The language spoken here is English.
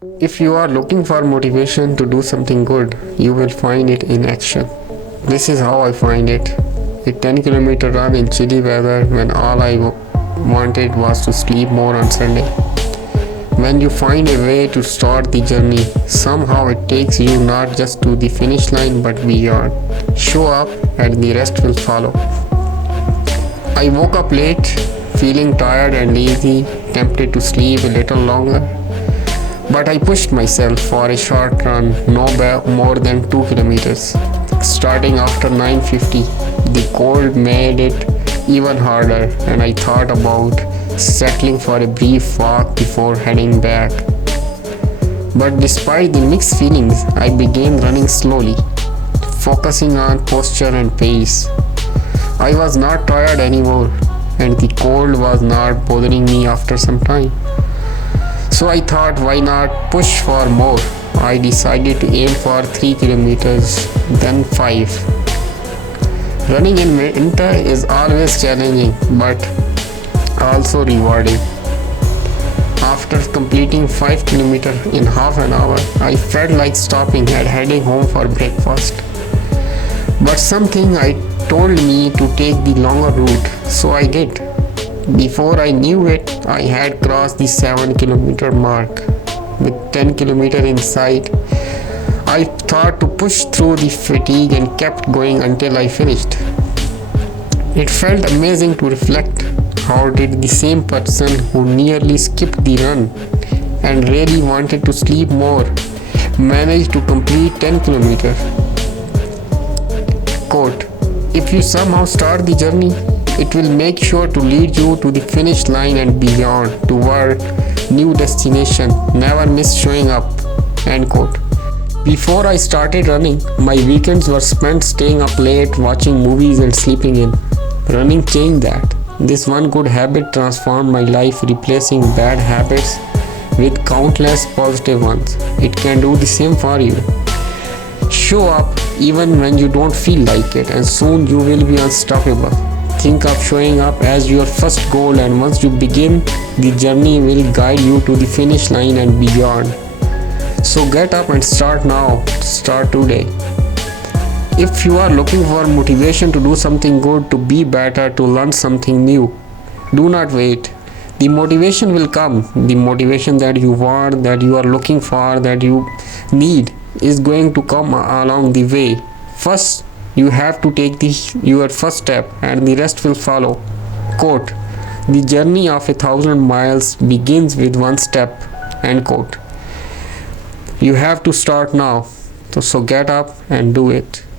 If you are looking for motivation to do something good, you will find it in action. This is how I find it. A 10-kilometer run in chilly weather when all I wanted was to sleep more on Sunday. When you find a way to start the journey, somehow it takes you not just to the finish line but beyond. Show up and the rest will follow. I woke up late, feeling tired and lazy, tempted to sleep a little longer. But I pushed myself for a short run, more than 2 kilometers. Starting after 9:50, the cold made it even harder, and I thought about settling for a brief walk before heading back. But despite the mixed feelings, I began running slowly, focusing on posture and pace. I was not tired anymore, and the cold was not bothering me after some time. So I thought, why not push for more? I decided to aim for 3 kilometers, then 5. Running in winter is always challenging but also rewarding. After completing 5 kilometers in half an hour, I felt like stopping and heading home for breakfast. But something I told me to take the longer route, so I did. Before I knew it, I had crossed the 7-kilometer mark. With 10 kilometers in sight, I thought to push through the fatigue and kept going until I finished. It felt amazing to reflect. How did the same person who nearly skipped the run and really wanted to sleep more manage to complete 10 kilometers? Quote, if you somehow start the journey, it will make sure to lead you to the finish line and beyond toward new destination. Never miss showing up. End quote. Before I started running, my weekends were spent staying up late, watching movies and sleeping in. Running changed that. This one good habit transformed my life, replacing bad habits with countless positive ones. It can do the same for you. Show up even when you don't feel like it, and soon you will be unstoppable. Think of showing up as your first goal, and once you begin, the journey will guide you to the finish line and beyond. So get up and start now. Start today. If you are looking for motivation to do something good, to be better, to learn something new, do not wait. The motivation will come. The motivation that you want, that you are looking for, that you need is going to come along the way. First, you have to take your first step and the rest will follow. Quote, the journey of 1,000 miles begins with one step. End quote. You have to start now. So get up and do it.